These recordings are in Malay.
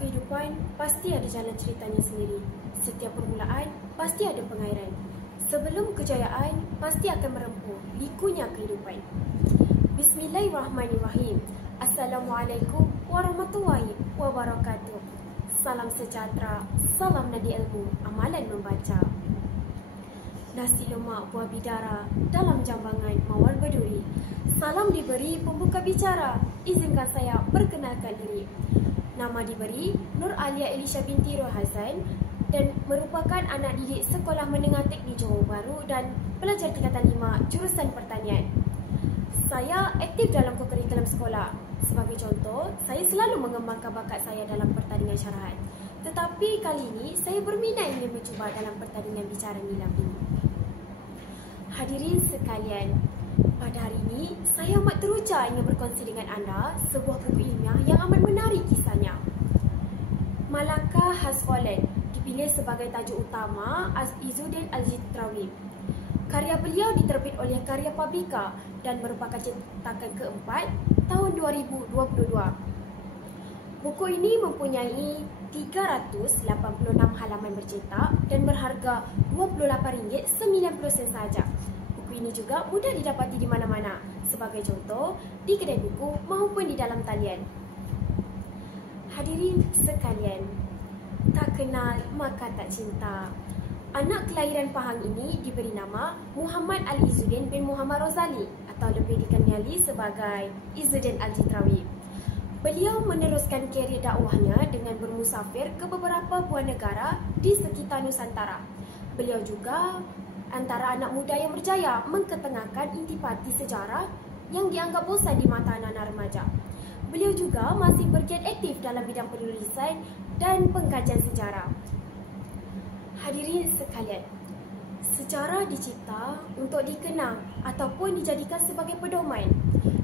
kehidupan pasti ada jalan ceritanya sendiri. Setiap permulaan pasti ada pengairan. Sebelum kejayaan pasti akan merempuh likunya kehidupan. Bismillahirrahmanirrahim. Assalamualaikum warahmatullahi wabarakatuh. Salam sejahtera, salam nadi ilmu, amalan membaca. Nasi lemak buah bidara dalam jambangan mawar berduri. Salam diberi pembuka bicara, izinkan saya perkenalkan diri. Nama diberi Nur Alia Elisha binti Rohazan dan merupakan anak didik Sekolah Menengah Teknik Johor Bahru dan pelajar tingkatan 5 jurusan pertanian. Saya aktif dalam kurikulum sekolah. Sebagai contoh, saya selalu mengembangkan bakat saya dalam pertandingan syarahan. Tetapi kali ini saya berminat ingin mencuba dalam pertandingan bicara nilam ini. Hadirin sekalian, pada hari ini saya amat teruja ingin berkongsi dengan anda sebuah buku ilmiah yang amat menarik kisahnya. Malaka khas Holland dipilih sebagai tajuk utama Izzuddin Al-Jitrawi. Karya beliau diterbit oleh Karya Pabrika dan merupakan cetakan keempat tahun 2022. Buku ini mempunyai 386 halaman bercetak dan berharga RM28.90 sahaja. Buku ini juga mudah didapati di mana-mana, sebagai contoh di kedai buku maupun di dalam talian. Hadirin sekalian, tak kenal maka tak cinta. Anak kelahiran Pahang ini diberi nama Muhammad Al-Izzuddin bin Muhammad Rozali atau lebih dikenali sebagai Izzuddin Al-Jitrawi. Beliau meneruskan karier dakwahnya dengan bermusafir ke beberapa buah negara di sekitar Nusantara. Beliau juga antara anak muda yang berjaya mengketengahkan intipati sejarah yang dianggap bosan di mata anak-anak remaja. Beliau juga masih bergiat aktif dalam bidang penulisan dan pengkajian sejarah. Hadirin sekalian, sejarah dicipta untuk dikenang ataupun dijadikan sebagai pedoman.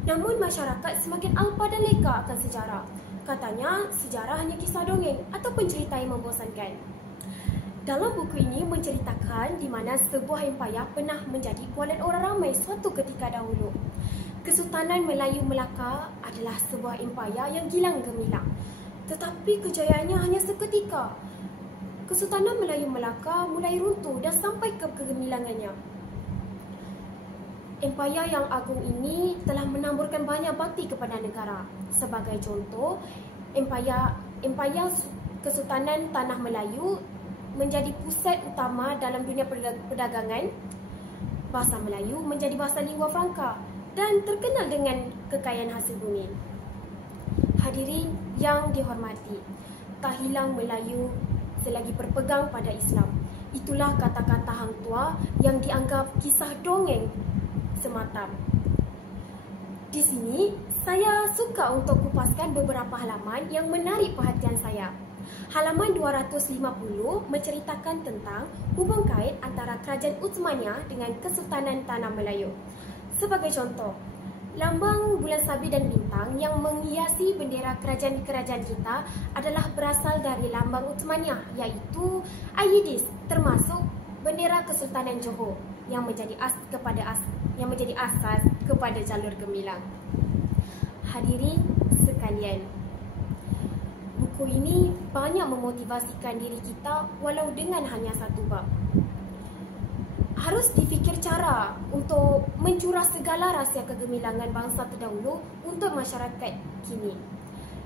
Namun masyarakat semakin alpa dan leka akan sejarah. Katanya sejarah hanya kisah dongeng ataupun cerita yang membosankan. Dalam buku ini menceritakan di mana sebuah empayar pernah menjadi bualan orang ramai suatu ketika dahulu. Kesultanan Melayu Melaka adalah sebuah empayar yang gilang gemilang. Tetapi kejayaannya hanya seketika. Kesultanan Melayu Melaka mulai runtuh dan sampai ke kegemilangannya. Empayar yang agung ini telah menamburkan banyak bakti kepada negara. Sebagai contoh, empayar Kesultanan Tanah Melayu menjadi pusat utama dalam dunia perdagangan. Bahasa Melayu menjadi bahasa lingua franca dan terkenal dengan kekayaan hasil bumi. Hadirin yang dihormati, tak hilang Melayu selagi berpegang pada Islam. Itulah kata-kata hang tua yang dianggap kisah dongeng semata. Di sini saya suka untuk kupaskan beberapa halaman yang menarik perhatian saya. Halaman 250 menceritakan tentang hubung kait antara Kerajaan Uthmaniyah dengan Kesultanan Tanah Melayu. Sebagai contoh, lambang bulan sabit dan bintang yang menghiasi bendera kerajaan-kerajaan kita adalah berasal dari lambang Uthmaniyah, iaitu Ayyidis, termasuk bendera Kesultanan Johor yang menjadi asas kepada jalur gemilang. Hadirin sekalian, buku ini banyak memotivasikan diri kita walau dengan hanya satu bab. Harus difikir cara untuk mencurah segala rahsia kegemilangan bangsa terdahulu untuk masyarakat kini.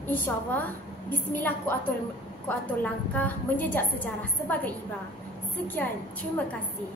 InsyaAllah, bismillah ku atur langkah menjejak sejarah sebagai ibrah. Sekian, terima kasih.